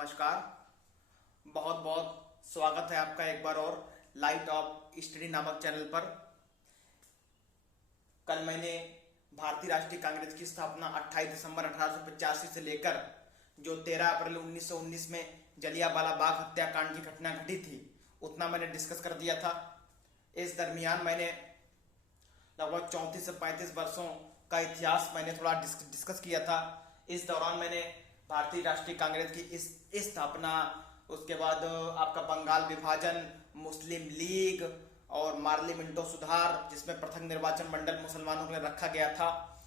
नमस्कार। बहुत बहुत स्वागत है आपका एक बार और लाइट ऑफ स्टडी नामक चैनल पर। कल मैंने भारतीय राष्ट्रीय कांग्रेस की स्थापना 28 दिसंबर 1885 से लेकर जो 13 अप्रैल 1919 में जलियांवाला बाग हत्याकांड की घटना घटी थी उतना मैंने डिस्कस कर दिया था। इस दरमियान मैंने लगभग 34 से 35 वर्षों का इतिहास मैंने थोड़ा डिस्कस किया था। इस दौरान मैंने भारतीय राष्ट्रीय कांग्रेस की इस स्थापना, उसके बाद आपका बंगाल विभाजन, मुस्लिम लीग और पार्लियामेंटो सुधार जिसमें पृथक निर्वाचन मंडल मुसलमानों के लिए रखा गया था,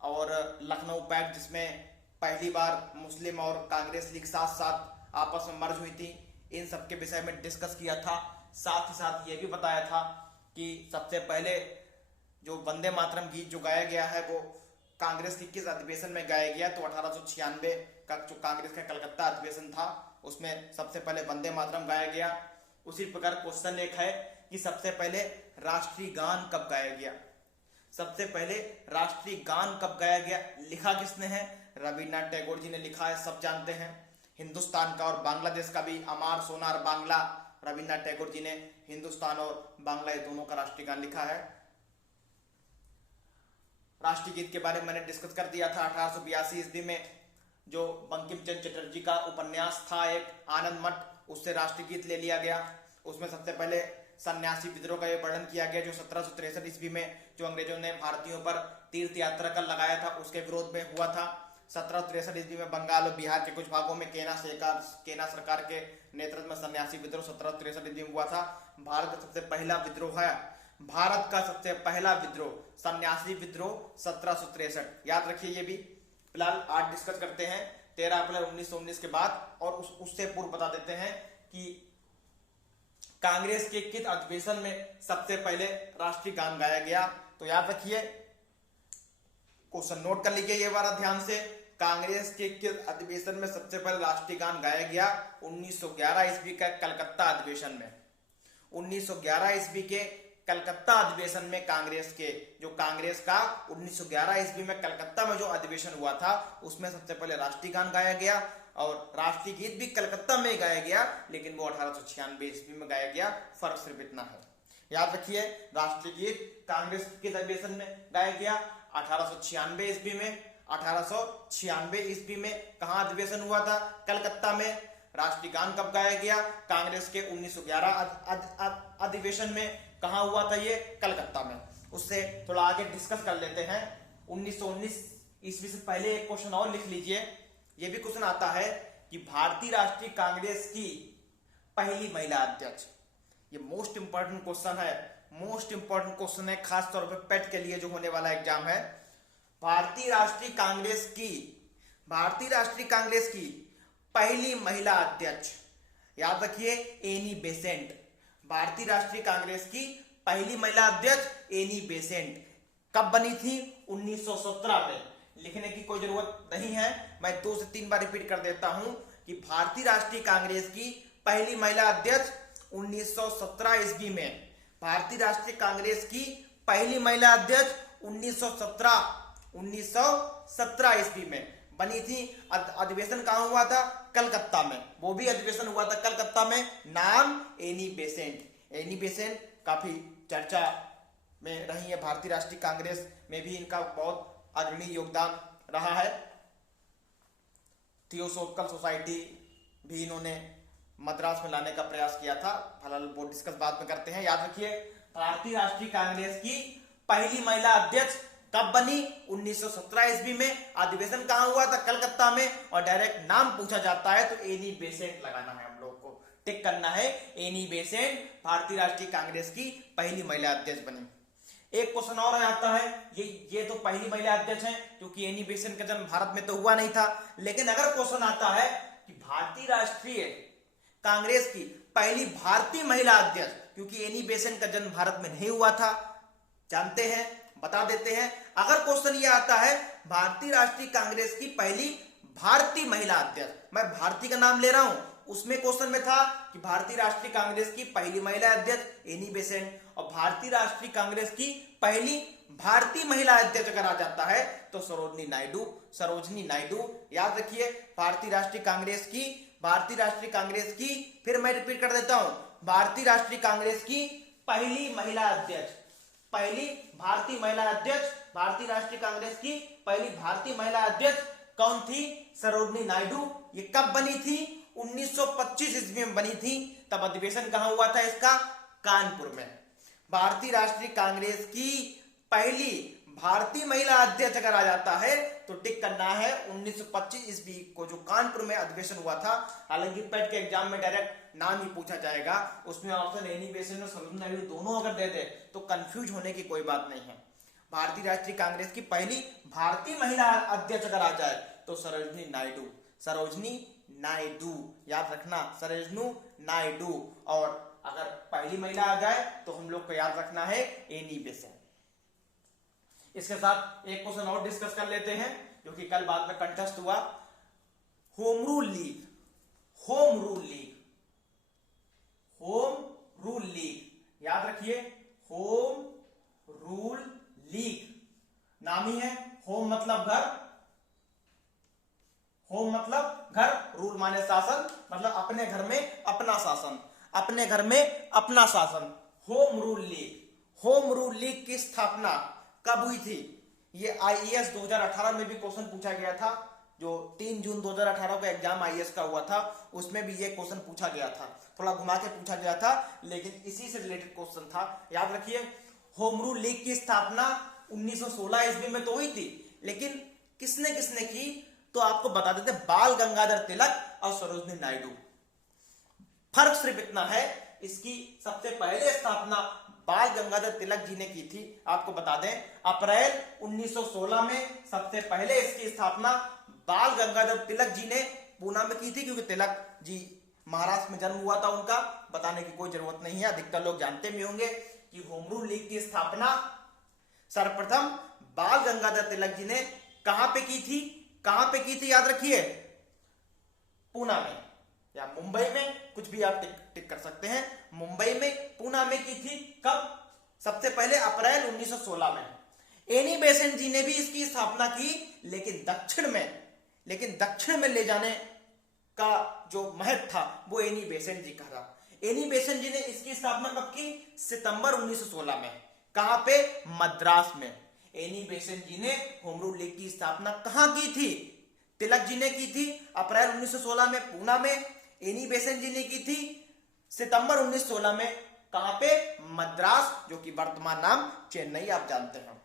और लखनऊ पैक्ट जिसमें पहली बार मुस्लिम और कांग्रेस लीग साथ साथ आपस में मर्ज हुई थी, इन सब के विषय में डिस्कस किया था। साथ ही साथ ये भी बताया था कि सबसे पहले जो वंदे मातरम गीत जो गाया गया है वो कांग्रेस की किस अधिवेशन में गाया गया। तो 1896 का जो कांग्रेस का कलकत्ता अधिवेशन था उसमें सबसे पहले वंदे मातरम गाया गया। उसी प्रकार क्वेश्चन एक है कि सबसे पहले राष्ट्रीय गान कब गाया गया। सबसे पहले राष्ट्रीय गान कब गाया गया, लिखा किसने है? रविन्द्रनाथ टैगोर जी ने लिखा है, सब जानते हैं। हिंदुस्तान का और बांग्लादेश का भी अमार सोनार बांग्ला, रविन्द्रनाथ टैगोर जी ने हिंदुस्तान और बांग्ला ये दोनों का राष्ट्रीय गान लिखा है। राष्ट्रीय गीत के बारे में मैंने डिस्कस कर दिया था। 1882 ईस्वी में जो बंकिम चंद्र चटर्जी का उपन्यास था एक आनंद मठ, उससे राष्ट्रीय गीत ले लिया गया। उसमें सबसे पहले सन्यासी विद्रोह का यह वर्णन किया गया जो 1763 ईस्वी में जो अंग्रेजों ने भारतीयों पर तीर्थ यात्रा कर लगाया था उसके विरोध में हुआ था। 1763 ईस्वी में बंगाल और बिहार के कुछ भागों में केना सरकार के नेतृत्व में सन्यासी विद्रोह 1763 ईस्वी में हुआ था। भारत का सबसे पहला विद्रोह है, भारत का सबसे पहला विद्रोह सन्यासी विद्रोह 1763, याद रखिए ये भी। फिलहाल आज डिस्कस करते हैं 13 अप्रैल 1919 के बाद, और उससे पूर्व बता देते हैं कि कांग्रेस के किस अधिवेशन में सबसे पहले राष्ट्रीय गान गाया गया। तो याद रखिए, क्वेश्चन नोट कर लीजिए ये बार ध्यान से। कांग्रेस के किस अधिवेशन में सबसे पहले राष्ट्रीय गान गाया गया? 1911 ईस्वी का कलकत्ता अधिवेशन में। 1911 ईस्वी के कलकत्ता अधिवेशन में कांग्रेस का 1911 ईस्वी में कलकत्ता में जो अधिवेशन हुआ था उसमें सबसे पहले राष्ट्रीय गान गाया गया, और राष्ट्रीय गीत भी कलकत्ता में गाया गया, लेकिन वो 1896 ईस्वी में गाया गया। फर्क सिर्फ इतना है, याद रखिए। राष्ट्रीय गीत कांग्रेस के अधिवेशन में गाया गया 1896 ईस्वी में। 1896 ईस्वी में कहां अधिवेशन हुआ था? कलकत्ता में। राष्ट्रीय गान कब गाया गया? कांग्रेस के 1911 अधिवेशन में। कहां हुआ था ये? कलकत्ता में। उससे थोड़ा आगे डिस्कस कर लेते हैं। 1919 ईस्वी से पहले एक क्वेश्चन और लिख लीजिए। ये भी क्वेश्चन आता है कि भारतीय राष्ट्रीय कांग्रेस की पहली महिला अध्यक्ष। ये मोस्ट इंपॉर्टेंट क्वेश्चन है, मोस्ट इंपॉर्टेंट क्वेश्चन है, खास तौर पे पेट के लिए जो होने वाला एग्जाम है। भारतीय राष्ट्रीय कांग्रेस की पहली महिला अध्यक्ष, याद रखिए, एनी बेसेंट। भारतीय राष्ट्रीय कांग्रेस की पहली महिला अध्यक्ष एनी बेसेंट कब बनी थी? 1917 में। लिखने की कोई जरूरत नहीं है, मैं 2 से 3 बार रिपीट कर देता हूं कि भारतीय राष्ट्रीय कांग्रेस की पहली महिला अध्यक्ष 1917 ईस्वी में। भारतीय राष्ट्रीय कांग्रेस की पहली महिला अध्यक्ष 1917 ईस्वी में बनी थी। अधिवेशन कहां हुआ था? कलकत्ता में। वो भी अधिवेशन हुआ था कलकत्ता में, नाम एनी बेसेंट। एनी बेसेंट काफी चर्चा में रही है, भारतीय राष्ट्रीय कांग्रेस में भी इनका बहुत अग्रणी योगदान रहा है। थियोसॉफिकल सोसाइटी भी इन्होंने मद्रास में लाने का प्रयास किया था। फिलहाल वो डिस्कस बाद में करते हैं। याद रखिए, भारतीय राष्ट्रीय कांग्रेस की पहली महिला अध्यक्ष कब बनी? 1917 ईस्वी में। अधिवेशन कहां हुआ था? कलकत्ता में। और डायरेक्ट नाम पूछा जाता है तो एनी बेसेंट लगाना है, हम लोग को टिक करना है। एनी बेसेंट भारतीय राष्ट्रीय कांग्रेस की पहली महिला अध्यक्ष बनी। एक क्वेश्चन और आता है, ये तो पहली महिला अध्यक्ष है क्योंकि एनी बेसेंट का जन्म भारत में तो हुआ नहीं था। लेकिन अगर क्वेश्चन आता है कि भारतीय राष्ट्रीय कांग्रेस की पहली भारतीय महिला अध्यक्ष, क्योंकि एनी बेसेंट का जन्म भारत में नहीं हुआ था, जानते हैं, बता देते हैं। अगर क्वेश्चन ये आता है भारतीय राष्ट्रीय कांग्रेस की पहली भारतीय महिला अध्यक्ष, मैं भारतीय का नाम ले रहा हूं, उसमें क्वेश्चन में था कि भारतीय राष्ट्रीय कांग्रेस की पहली महिला अध्यक्ष एनी बेसेंट, और भारतीय राष्ट्रीय कांग्रेस की पहली भारतीय महिला अध्यक्ष अगर आ जाता है तो सरोजनी नायडू याद रखिए। भारतीय राष्ट्रीय कांग्रेस की फिर मैं रिपीट कर देता हूं, भारतीय राष्ट्रीय कांग्रेस की पहली महिला अध्यक्ष, पहली भारतीय महिला अध्यक्ष, भारतीय राष्ट्रीय कांग्रेस की पहली भारतीय महिला अध्यक्ष कौन थी? सरोजनी नायडू। ये कब बनी थी? 1925 ईस्वी में बनी थी। तब अधिवेशन कहां हुआ था इसका? कानपुर में। भारतीय राष्ट्रीय कांग्रेस की पहली भारतीय महिला अध्यक्ष अगर आ जाता है तो टिक करना है 1925 ईस्वी को जो कानपुर में अधिवेशन हुआ था। हालांकि पेट के एग्जाम में डायरेक्ट नाम ही पूछा जाएगा, उसमें ऑप्शन एनी बेसिस और सरोजनी नायडू दोनों अगर दे दे तो कंफ्यूज होने की कोई बात नहीं है। भारतीय राष्ट्रीय कांग्रेस की पहली भारतीय महिला अध्यक्ष अगर आ जाए तो सरोजनी नायडू याद रखना, सरोजनी नायडू। और अगर पहली महिला आ जाए तो हम लोग को याद रखना है एनी बेसेंट। इसके साथ एक क्वेश्चन और डिस्कस कर लेते हैं जो कि कल बाद में कंटेस्ट हुआ। होम रूल लीग याद रखिए, होम रूल लीग नाम ही है। होम मतलब घर, रूल माने शासन, मतलब अपने घर में अपना शासन, होम रूल लीग की स्थापना कब हुई थी? ये आईएएस 2018 में भी क्वेश्चन पूछा गया था, जो 3 जून 2018 का एग्जाम आईएएस का हुआ था, उसमें भी ये क्वेश्चन पूछा गया था। थोड़ा घुमा के पूछा गया था लेकिन इसी से रिलेटेड क्वेश्चन था। याद रखिए, होम रूल लीग की स्थापना 1916 ईस्वी में तो हुई थी, लेकिन किसने की तो आपको बता देते, बाल गंगाधर तिलक और सरोजनी नायडू। फर्क सिर्फ इतना है, इसकी सबसे पहले स्थापना बाल गंगाधर तिलक जी ने की थी। आपको बता दें अप्रैल 1916 में सबसे पहले इसकी स्थापना बाल गंगाधर तिलक जी ने पूना में की थी, क्योंकि तिलक जी महाराष्ट्र में जन्म हुआ था उनका, बताने की कोई जरूरत नहीं है, अधिकतर लोग जानते भी होंगे कि होम रूल लीग की स्थापना सर्वप्रथम बाल गंगाधर तिलक जी ने कहां पे की थी? याद रखिए, पूना में या मुंबई में, कुछ भी आप टिक कर सकते हैं। मुंबई में, पूना में की थी। कब? सबसे पहले अप्रैल 1916 में। एनी बेसेंट जी ने भी इसकी स्थापना की, लेकिन दक्षिण में ले जाने का जो महत्व था वो एनी बेसेंट जी का था। एनी बेसेंट जी ने इसकी स्थापना कब की? सितंबर 1916 में। कहां पे? मद्रास में। एनी बेसेंट जी ने होम रूल लीग की स्थापना कहां की थी? तिलक जी ने की थी अप्रैल 1916 में पूना में। एनी बेसेंट जी ने की थी सितंबर 1916 में। कहां पे? मद्रास, जो कि वर्तमान नाम चेन्नई आप जानते हैं।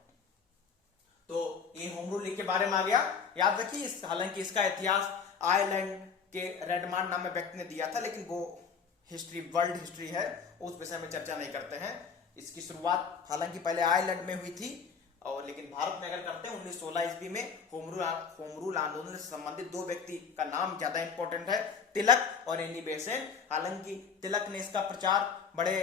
तो ये होम रूल लीग के बारे में आ गया। याद रखिए, हालांकि इसका इतिहास आयरलैंड के रेडमान नाम में व्यक्ति ने दिया था, लेकिन वो वर्ल्ड हिस्ट्री है, उस विषय में चर्चा नहीं करते हैं। इसकी शुरुआत हालांकि पहले आयरलैंड में हुई थी, और लेकिन भारत में अगर करते हैं 1916 ईस्वी में। होम रूल आंदोलन से संबंधित 2 व्यक्ति का नाम ज्यादा इंपॉर्टेंट है, तिलक और एनी बेसेंट। हालांकि तिलक ने इसका प्रचार बड़े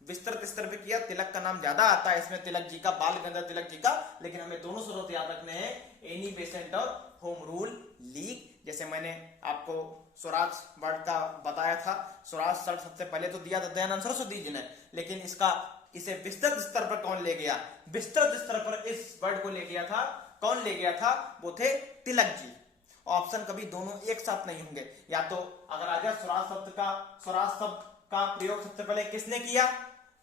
विस्तृत स्तर पे किया, तिलक का नाम ज्यादा आता है इसमें, तिलक जी का, बाल गंगाधर तिलक जी का, लेकिन हमें दोनों स्रोत याद रखने हैं, एनी बेसेंट और होम रूल लीग। जैसे मैंने आपको स्वराज वर्ड का बताया था, स्वराज शब्द सबसे पहले तो दिया था दयानंद सरस्वती जी ने, लेकिन इसे विस्तृत स्तर पर कौन ले गया? विस्तृत स्तर पर इस वर्ड को ले गया था, कौन ले गया था? वो थे तिलक जी। ऑप्शन कभी दोनों एक साथ नहीं होंगे, या तो अगर आ जाए स्वराज शब्द का प्रयोग सबसे पहले किसने किया?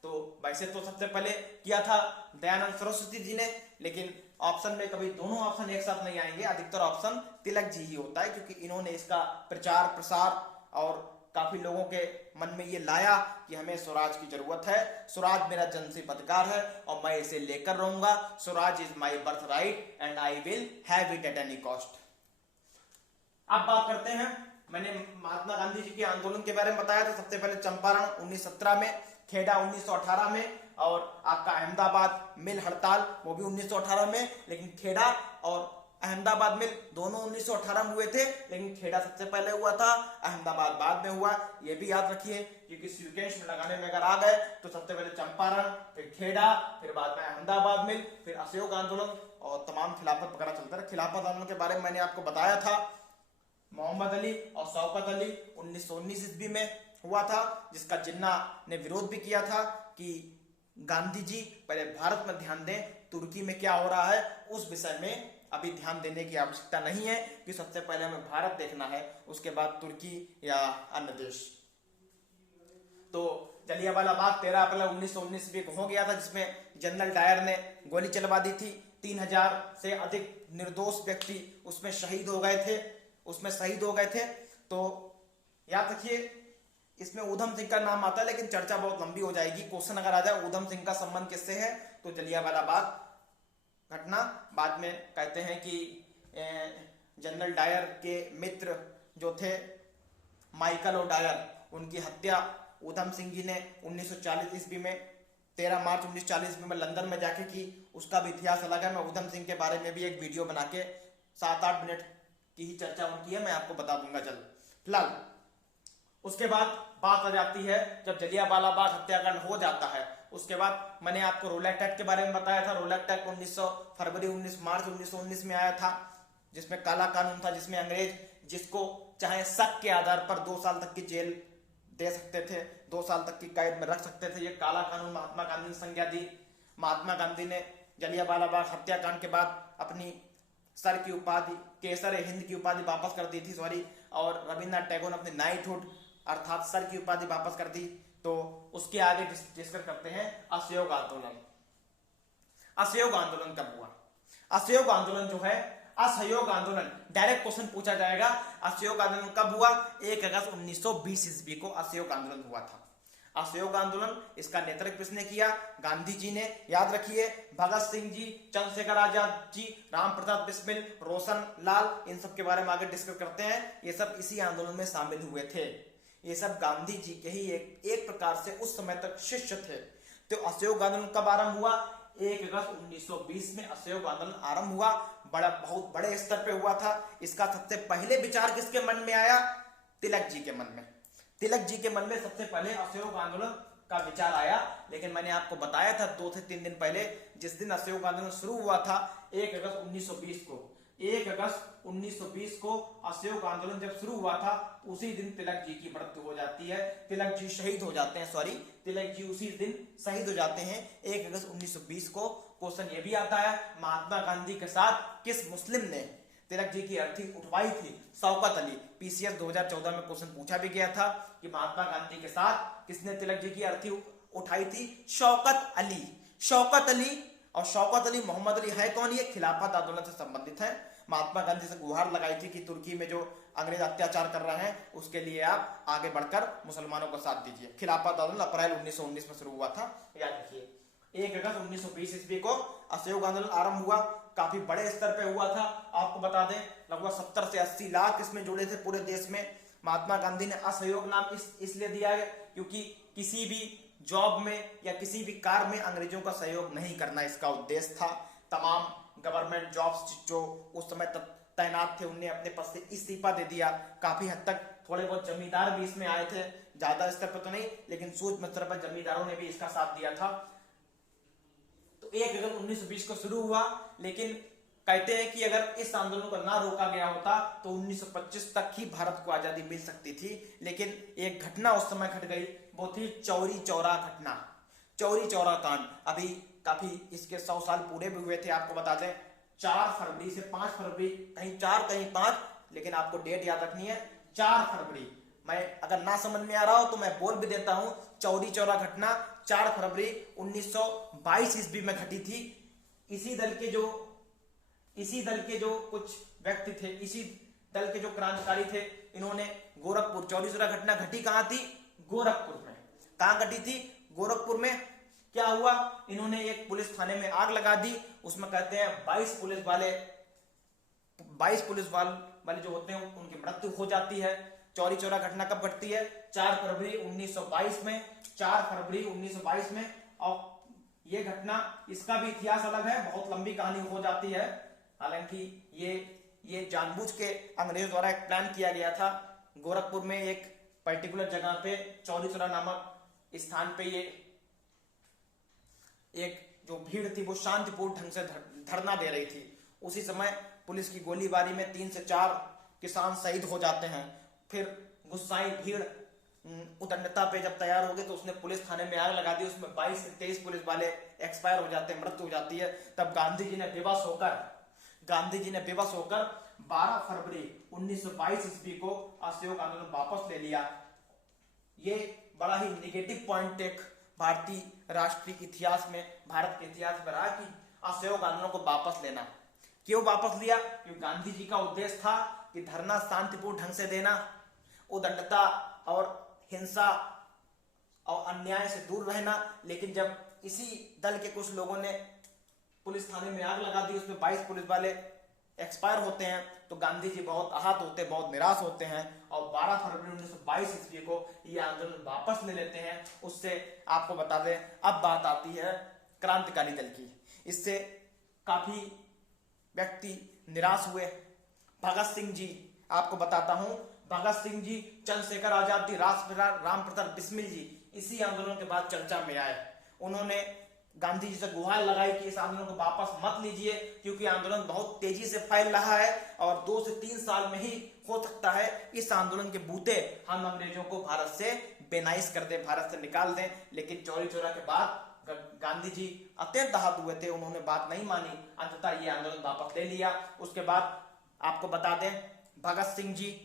तो वैसे तो सबसे पहले किया था दयानंद सरस्वती जी ने, लेकिन ऑप्शन में कभी दोनों ऑप्शन एक साथ नहीं आएंगे, अधिकतर ऑप्शन तिलक जी ही होता है, क्योंकि इन्होंने इसका प्रचार प्रसार और काफी लोगों के मन में ये लाया कि हमें स्वराज की जरूरत है, स्वराज मेरा जन्मसिद्ध अधिकार है और मैं इसे लेकर रहूंगा, Swaraj is my birth right and I will have it at any cost. अब बात करते हैं, मैंने महात्मा गांधी जी के आंदोलन के बारे में बताया था। सबसे पहले चंपारण 1917 में, खेड़ा 1918 में, और आपका अहमदाबाद मिल हड़ताल वो भी 1918 में, लेकिन खेड़ा और अहमदाबाद मिल दोनों 1918 में हुए थे, लेकिन खेड़ा सबसे पहले हुआ था, अहमदाबाद बाद में हुआ। ये भी याद रखिए, क्योंकि सीक्वेंस में लगाने में अगर आ गए तो सबसे पहले चंपारण, फिर खेड़ा, फिर बाद में अहमदाबाद मिल, फिर असहयोग आंदोलन और तमाम खिलाफत वगैरह चलता रहा। खिलाफत आंदोलन के बारे में मैंने आपको बताया था, मोहम्मद अली और शौकत अली 1919 ईस्वी में हुआ था, जिसका जिन्ना ने विरोध भी किया था कि गांधी जी पहले भारत में ध्यान दें, तुर्की में क्या हो रहा है उस विषय में अभी ध्यान देने की आवश्यकता नहीं है कि सबसे पहले हमें भारत देखना है, उसके बाद तुर्की या अन्य देश। तो जलियांवाला बाग 13 अप्रैल 1919 ईस्वी को हो गया था, जिसमें जनरल डायर ने गोली चलवा दी थी। 3000 से अधिक निर्दोष व्यक्ति उसमें शहीद हो गए थे। तो याद रखिए, इसमें ऊधम सिंह का नाम आता है, लेकिन चर्चा बहुत लंबी हो जाएगी। क्वेश्चन अगर आ जाए ऊधम सिंह का संबंध किससे है, तो जलियांवाला बाग घटना। बाद में कहते हैं कि जनरल डायर के मित्र जो थे माइकल और डायर, उनकी हत्या ऊधम सिंह जी ने 1940 ईस्वी में 13 मार्च 1940 ईस्वी में लंदन में जाके की। उसका भी इतिहास अलग है। मैं ऊधम सिंह के बारे में भी एक वीडियो बना के 7-8 मिनट की ही चर्चा उनकी है, मैं आपको बता दूंगा जल्द। फिलहाल उसके बाद बात आ जाती है जब जलियांवाला बाग हत्याकांड हो जाता है, उसके बाद मैंने आपको रोलैक्ट एक्ट के बारे में बताया था। रोलैक्ट एक्ट 19 मार्च 1919 में आया था, जिसमें काला कानून था, जिसमें अंग्रेज जिसको चाहे शक के आधार पर 2 साल तक की जेल दे सकते थे, 2 साल तक की कैद में रख सकते थे। ये काला कानून महात्मा गांधी ने संज्ञा दी। महात्मा गांधी ने जलियांवाला बाग हत्याकांड के बाद अपनी सर की उपाधि, केसर हिंद की उपाधि वापस कर दी थी, और रविन्द्रनाथ टैगोर ने अपनी नाइटहुड अर्थात सर की उपाधि वापस कर दी। तो उसके आगे डिस्कस करते हैं असहयोग आंदोलन। असहयोग आंदोलन कब हुआ? असहयोग आंदोलन जो है, असहयोग आंदोलन डायरेक्ट क्वेश्चन पूछा जाएगा। असहयोग आंदोलन कब हुआ? 1 अगस्त 1920 ईस्वी को असहयोग आंदोलन हुआ था। असहयोग आंदोलन, इसका नेतृत्व किसने किया? गांधी जी ने। याद रखिए, भगत सिंह जी, चंद्रशेखर आजाद जी, राम प्रसाद बिस्मिल, रोशन लाल, इन सब के बारे में आगे डिस्कस करते हैं। ये सब इसी आंदोलन में शामिल हुए थे। ये सब गांधी जी के ही एक प्रकार से उस समय तक शिष्य थे। तो असहयोग आंदोलन कब आरंभ हुआ? 1 अगस्त 1920 में असहयोग आंदोलन आरंभ हुआ। बहुत बड़े स्तर पे हुआ था। इसका सबसे पहले विचार किसके मन में आया? तिलक जी के मन में। तिलक जी के मन में सबसे पहले असहयोग आंदोलन का विचार आया। लेकिन मैंने आपको बताया था 2 से 3 दिन पहले, जिस दिन असहयोग आंदोलन शुरू हुआ था 1 अगस्त 1920 को, 1 अगस्त 1920 को असहयोग आंदोलन जब शुरू हुआ था, उसी दिन तिलक जी की मृत्यु हो जाती है। तिलक जी शहीद हो जाते हैं, तिलक जी उसी दिन शहीद हो जाते हैं 1 अगस्त 1920 को। क्वेश्चन ये भी आता है, महात्मा गांधी के साथ किस मुस्लिम ने तिलक जी की अर्थी उठवाई थी? शौकत अली। पीसीएस 2014 में क्वेश्चन पूछा भी गया था कि महात्मा गांधी के साथ किसने तिलक जी की अर्थी उठाई थी? शौकत अली। शौकत अली, और शौकत अली मोहम्मद अली है कौन? ये खिलाफत आंदोलन से संबंधित है। महात्मा गांधी से गुहार लगाई थी कि तुर्की में जो अंग्रेज अत्याचार कर रहे हैं, उसके लिए आप आगे बढ़कर मुसलमानों का साथ दीजिए। खिलाफत आंदोलन अप्रैल 1919 में शुरू हुआ था, याद रखिए। 1 अगस्त 1920 ईस्वी को असहयोग आंदोलन आरंभ हुआ। काफी बड़े स्तर पे हुआ था। आपको बता दें, लगभग 70 से 80 लाख इसमें जुड़े थे पूरे देश में। महात्मा गांधी ने असहयोग नाम इसलिए दिया है क्योंकि किसी भी जॉब में या किसी भी कार्य में अंग्रेजों का सहयोग नहीं करना इसका उद्देश्य था। तमाम गवर्नमेंट जॉब्स जो उस समय तैनात थे, उन्हें अपने पद से इस्तीफा दे दिया। काफी हद तक थोड़े बहुत जमींदार भी इसमें आए थे, ज्यादा स्तर पर तो नहीं, लेकिन सूक्ष्म स्तर पर जमींदारों ने भी इसका साथ दिया था। तो 1 अगस्त 1920 को शुरू हुआ, लेकिन कहते हैं कि अगर इस आंदोलन को ना रोका गया होता तो 1925 तक ही भारत को आजादी मिल सकती थी। लेकिन एक घटना उस समय घट गई, वो थी चौरी चौरा घटना, चौरी चौरा कांड। अभी काफी इसके 100 साल पूरे भी हुए थे। आपको बता दें 4 फरवरी से 5 फरवरी, कहीं 4 कहीं 5, लेकिन आपको डेट याद रखनी है 4 फरवरी। मैं अगर ना समझ में आ रहा हो तो मैं बोल भी देता हूं, चौरी चौरा घटना 4 फरवरी 1922 ईस्वी में घटी थी। इसी दल के जो कुछ व्यक्ति थे, इसी दल के जो क्रांतिकारी थे, इन्होंने गोरखपुर, चौरी चौरा घटना घटी कहां थी? गोरखपुर में। कहां घटी थी? गोरखपुर में। क्या हुआ? इन्होंने एक पुलिस थाने में आग लगा दी। उसमें कहते हैं 22 पुलिस वाले जो होते हैं उनकी मृत्यु हो जाती है। चौरी चौरा घटना कब घटती है? 4 फरवरी 1922 में। 4 फरवरी 1922 में। और ये घटना, इसका भी इतिहास अलग है, बहुत लंबी कहानी हो जाती है। हालांकि ये जानबूझ के अंग्रेजों द्वारा एक प्लान किया गया था। गोरखपुर में एक पर्टिकुलर जगह पे, चौरी चौरा नामक स्थान पे, ये एक जो भीड़ थी वो शांतिपूर्ण ढंग से धरना दे रही थी। उसी समय पुलिस की गोलीबारी में 3 से 4 किसान शहीद हो जाते हैं। फिर गुस्साई भीड़ उदंडता पे जब तैयार हो गए तो उसने पुलिस थाने में आग लगा दी, उसमें 22 से 23 पुलिस वाले एक्सपायर हो जाते हैं, मृत्यु हो जाती है। तब गांधी जी ने बेबस होकर 12 फरवरी 1922 ईस्वी को असहयोग आंदोलन वापस ले लिया। ये बड़ा ही निगेटिव पॉइंट एक भारतीय राष्ट्रीय इतिहास में, भारत के इतिहास में रहा कि असहयोग आंदोलन को वापस लेना। क्यों वापस लिया? क्योंकि गांधी जी का उद्देश्य था कि धरना शांतिपूर्ण ढंग से देना, उदंडता और हिंसा और अन्याय से दूर रहना। लेकिन जब इसी दल के कुछ लोगों ने पुलिस थाने में आग लगा दी, उसमें 22 पुलिस वाले एक्सपायर होते हैं, तो गांधी जी बहुत आहत होते हैं, बहुत निराश होते हैं और 12 फरवरी 1922 ईस्वी को ये आंदोलन वापस ले लेते हैं। उससे आपको बता दें, अब बात आती है क्रांतिकारी दल की। इससे काफी व्यक्ति निराश हुए। भगत सिंह जी, आपको बताता हूं, भगत सिंह जी, चंद्रशेखर आजाद जी, राम प्रताप बिस्मिल जी इसी आंदोलन के बाद चर्चा में आए। उन्होंने गांधी जी से गुहार लगाई कि इस आंदोलन को वापस मत लीजिए, क्योंकि आंदोलन बहुत तेजी से फैल रहा है और 2 से 3 साल में ही हो सकता है इस आंदोलन के बूते हम अंग्रेजों को भारत से बेनाइस कर दें, भारत से निकाल दें। लेकिन चौरी चौरा के बाद गांधी जी अत्यंत आहत हुए थे, उन्होंने बात नहीं मानी, अंततः ये आंदोलन वापस ले लिया। उसके बाद आपको बता दें, भगत सिंह जी,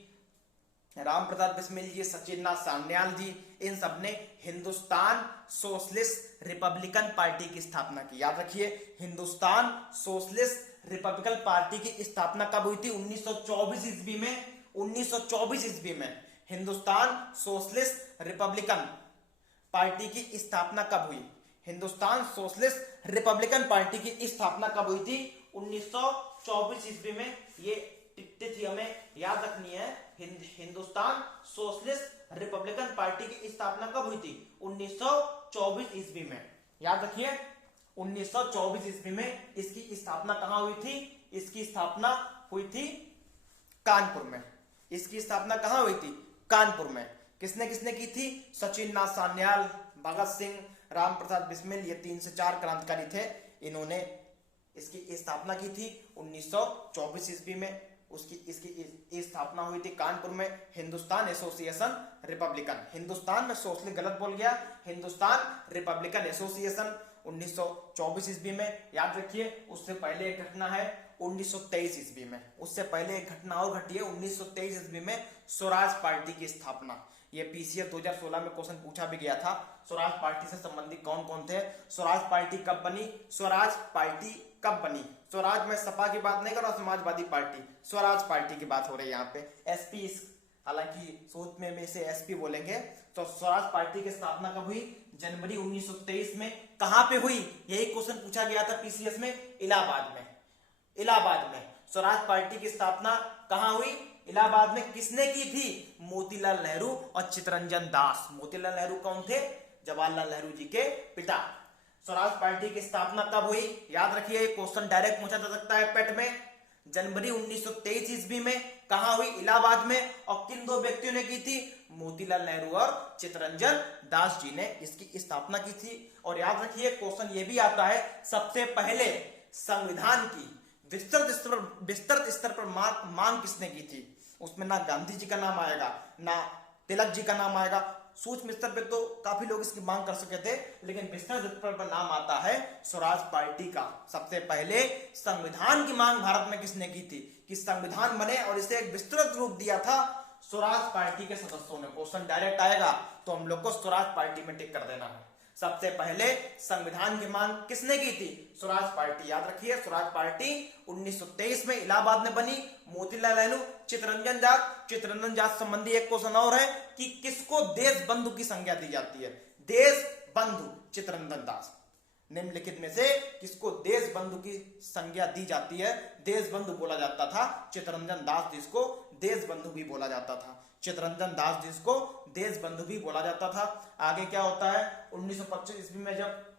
राम प्रताप बिस्मिल जी, सचिन नाथ सान्याल जी, इन सब ने हिंदुस्तान सोशलिस्ट रिपब्लिकन पार्टी की स्थापना की। याद रखिए, हिंदुस्तान सोशलिस्ट रिपब्लिकन पार्टी की स्थापना कब हुई थी? 1924 ईस्वी में। 1924 ईस्वी में हिंदुस्तान सोशलिस्ट रिपब्लिकन पार्टी की स्थापना कब हुई? हिंदुस्तान सोशलिस्ट रिपब्लिकन पार्टी की स्थापना कब हुई थी? 1924 ईस्वी में। ये तिथि हमें याद रखनी है। हिंदुस्तान सोशलिस्ट रिपब्लिकन पार्टी की स्थापना कब हुई थी? 1924 ईस्वी में। याद रखिए, 1924 ईस्वी में इसकी स्थापना कहां हुई थी? इसकी स्थापना हुई थी कानपुर में। इसकी स्थापना कहां हुई थी? कानपुर में। किसने किसने की थी? सचिन नाथ सान्याल, भगत सिंह, राम प्रसाद बिस्मिल, ये 3 से 4 क्रांतिकारी थे। इन्होंने इसकी स्थापना की थी 1924 ईस्वी में। इसकी स्थापना हुई थी कानपुर में। हिंदुस्तान एसोसिएशन रिपब्लिकन, हिंदुस्तान में सोशलिस्ट गलत बोल गया, हिंदुस्तान रिपब्लिकन एसोसिएशन 1924 ईस्वी में। याद रखिए, उससे पहले एक घटना है 1923 ईस्वी में। उससे पहले एक घटना और घटी है 1923 ईस्वी में, स्वराज पार्टी की स्थापना। ये पीसीएस 2016 में क्वेश्चन पूछा भी गया था। स्वराज पार्टी से संबंधित कौन कौन थे? स्वराज पार्टी कब बनी? स्वराज पार्टी कब बनी? स्वराज में सपा की बात नहीं कर रहा, समाजवादी पार्टी, स्वराज पार्टी की बात हो रही है यहाँ पे। एसपी, हालांकि सोच में इसे एसपी बोलेंगे। तो स्वराज पार्टी की स्थापना कब हुई? जनवरी 1923 में। कहां पे हुई? यही क्वेश्चन पूछा गया था पीसीएस में, इलाहाबाद में। इलाहाबाद में स्वराज पार्टी की स्थापना कहां हुई? इलाहाबाद में। किसने की थी? मोतीलाल नेहरू और चित्तरंजन दास। मोतीलाल नेहरू कौन थे? जवाहरलाल नेहरू जी के पिता। स्वराज पार्टी की स्थापना कब हुई? याद रखिए, क्वेश्चन डायरेक्ट पूछा जा सकता है पेट में। जनवरी 1923 ईस्वी में। कहां हुई? इलाहाबाद में। और किन 2 व्यक्तियों ने की थी? मोतीलाल नेहरू और चित्तरंजन दास जी ने इसकी स्थापना की थी। और याद रखिए, क्वेश्चन ये भी आता है, सबसे पहले संविधान की विस्तृत स्तर पर मांग किसने की थी? उसमें ना गांधी जी का नाम आएगा, ना तिलक जी का नाम आएगा। सूक्ष्म स्तर पे तो काफी लोग इसकी मांग कर सके थे, लेकिन विस्तृत स्तर पर नाम आता है स्वराज पार्टी का। सबसे पहले संविधान की मांग भारत में किसने की थी कि संविधान बने, और इसे एक विस्तृत रूप दिया था स्वराज पार्टी के सदस्यों ने। क्वेश्चन डायरेक्ट आएगा तो हम लोग को स्वराज पार्टी में टिक कर देना है। सबसे पहले संविधान की मांग किसने की थी? स्वराज पार्टी। याद रखिए, स्वराज पार्टी 1923 में इलाहाबाद में बनी। मोतीलाल नेहरू, चित्तरंजन दास संबंधी एक क्वेश्चन और है कि किसको देश बंधु की संज्ञा दी जाती है? देश बंधु चित्तरंजन दास। निम्नलिखित में से किसको देश बंधु की संज्ञा दी जाती है? देश बंधु बोला जाता था चित्तरंजन दास, जिसको देश बंधु भी बोला जाता था। चित्तरंजन दास जिसको देश बंधु भी बोला जाता था। आगे क्या होता है? 1925 ईस्वी में जब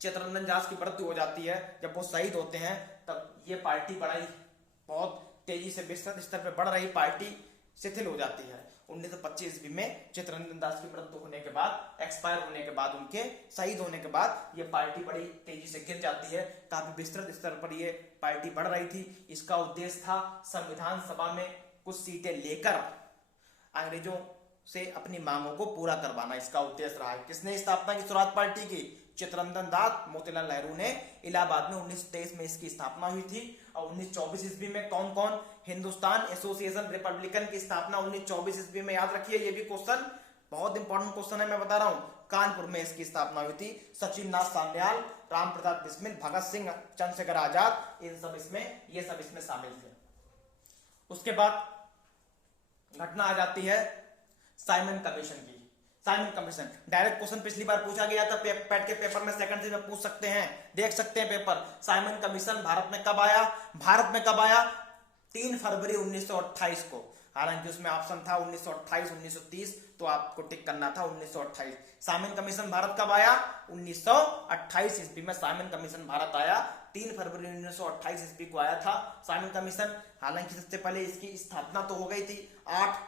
चित्तरंजन दास की मृत्यु हो जाती है, जब वो शहीद होते हैं, तब ये पार्टी बहुत तेजी से विस्तृत स्तर पर बढ़ रही पार्टी शिथिल हो जाती है। 1925 ईस्वी में चित्तरंजन दास की मृत्यु होने के बाद, एक्सपायर होने के बाद, उनके शहीद होने के बाद ये पार्टी बड़ी तेजी से गिर जाती है। काफी विस्तृत स्तर पर ये पार्टी बढ़ रही थी। इसका उद्देश्य था संविधान सभा में कुछ सीटें लेकर अंग्रेजों से अपनी मांगों को पूरा करवाना इसका उद्देश्य रहा है। किसने स्थापना की स्वराज पार्टी की? चित्तरंजन दास मोतीलाल नेहरू ने इलाहाबाद में 1923 में इसकी स्थापना हुई थी। और 1924 ईस्वी में कौन कौन? हिंदुस्तान एसोसिएशन रिपब्लिकन की स्थापना 1924 ईस्वी में, याद रखिए ये भी क्वेश्चन बहुत इंपॉर्टेंट क्वेश्चन है, मैं बता रहा हूं। कानपुर में इसकी स्थापना हुई थी। सचिन नाथ सान्याल, राम प्रसाद बिस्मिल, भगत सिंह, चंद्रशेखर आजाद, ये सब इसमें शामिल थे। उसके बाद घटना आ जाती है साइमन कमीशन की। साइमन कमीशन डायरेक्ट क्वेश्चन पिछली बार पूछा गया था पैट के पेपर में, सेकंड से में पूछ सकते हैं, देख सकते हैं पेपर। साइमन कमीशन भारत में कब आया? भारत में कब आया? 3 फरवरी 1928 को। हालांकि उसमें ऑप्शन था 1928, 1930, तो आपको टिक करना था 1928। साइमन कमीशन भारत कब आया? 1928 ईस्वी में साइमन कमीशन भारत आया। 3 फरवरी 1928 ईस्वी को आया था साइमन कमीशन। हालांकि सबसे पहले इसकी स्थापना तो हो गई थी 8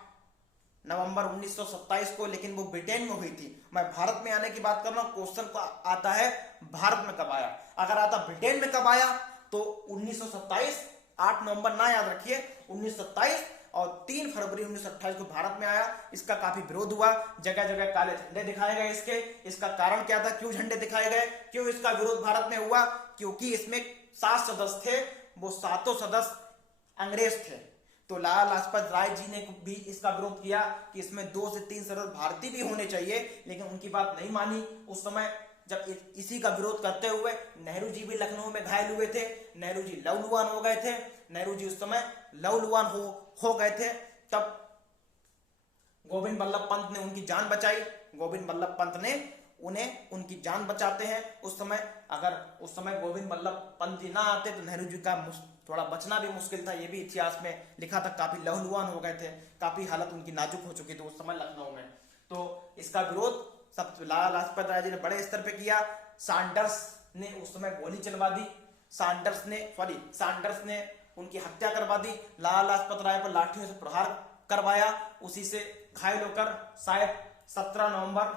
नवंबर 1927 को, लेकिन वो ब्रिटेन में हुई थी। मैं भारत में आने की बात कर रहा हूं, क्वेश्चन को आता है भारत में कब आया। अगर आता ब्रिटेन में कब आया तो 1927, 8 नवंबर ना याद रखिए, 1927 और 3 फरवरी 1928 को भारत में आया। इसका काफी विरोध हुआ, जगह जगह काले झंडे दिखाए गए इसके। इसका कारण क्या था? क्यों झंडे दिखाए गए, क्यों इसका विरोध भारत में हुआ? क्योंकि इसमें 7 सदस्य थे, वो 7 सदस्य अंग्रेज थे। तो लाला लाजपत राय जी ने भी इसका विरोध किया कि इसमें 2 से 3 सदस्य भारतीय भी होने चाहिए, लेकिन उनकी बात नहीं मानी। उस समय जब इसी का विरोध करते हुए नेहरू जी भी लखनऊ में घायल हुए थे। नेहरू जी लहूलुहान हो गए थे। नेहरू जी उस समय लहूलुहान हो गए थे। तब गोविंद बल्लभ पंत ने उनकी जान बचाई। गोविंद बल्लभ पंत ने उन्हें उनकी जान बचाते हैं उस समय। अगर उस समय गोविंद बल्लभ पंत जी ना आते तो नेहरू जी का थोड़ा बचना भी मुश्किल था। ये भी इतिहास में लिखा था, काफी लहूलुहान हो गए थे, काफी हालत उनकी नाजुक हो चुकी थी उस समय लखनऊ में। तो इसका विरोध सब लाला लाजपत राय जी ने बड़े स्तर पे किया। सैंडर्स ने उस समय गोली चलवा दी। सैंडर्स ने उनकी हत्या करवा दी। लाला लाजपत राय पर लाठियों से प्रहार करवाया। उसी से घायल होकर शायद 17 नवंबर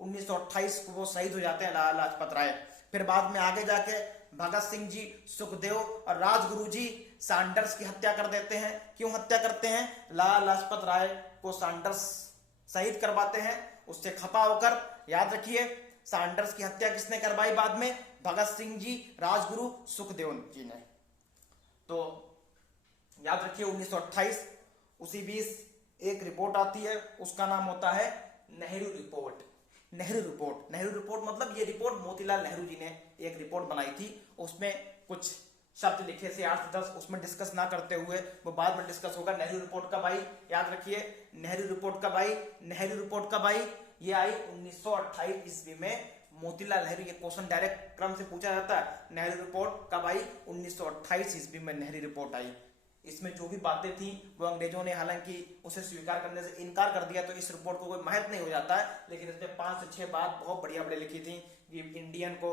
1928 को वो शहीद हो जाते हैं लाला लाजपत राय। फिर बाद में आगे जाके भगत सिंह जी, सुखदेव और राजगुरु जी सैंडर्स की हत्या कर देते हैं। क्यों हत्या करते हैं? लाला लाजपत राय को सैंडर्स शहीद करवाते हैं, उससे खफा होकर। याद रखिए सैंडर्स की हत्या किसने करवाई बाद में? भगत सिंह जी, राजगुरु, सुखदेव जी ने। तो याद रखिए 1928। उसी बीच एक रिपोर्ट आती है, उसका नाम होता है नेहरू रिपोर्ट। नेहरू रिपोर्ट मतलब ये रिपोर्ट मोतीलाल नेहरू जी ने एक रिपोर्ट बनाई थी। उसमें कुछ शब्द लिखे थे 8 से 10, उसमें डिस्कस ना करते हुए वो बाद में डिस्कस होगा। नेहरू रिपोर्ट कब आई? याद रखिए नेहरू रिपोर्ट कब आई? ये आई 1928 ईस्वी में। मोतीलाल नेहरू, ये क्वेश्चन डायरेक्ट क्रम से पूछा जाता है। नेहरू रिपोर्ट कब आई? 1928 ईस्वी में नेहरू रिपोर्ट आई। इसमें जो भी बातें थी वो अंग्रेजों ने हालांकि उसे स्वीकार करने से इनकार कर दिया, तो इस रिपोर्ट को कोई महत्व नहीं हो जाता है। लेकिन इसमें 5 से 6 बात बहुत बढ़िया लिखी थी कि इंडियन को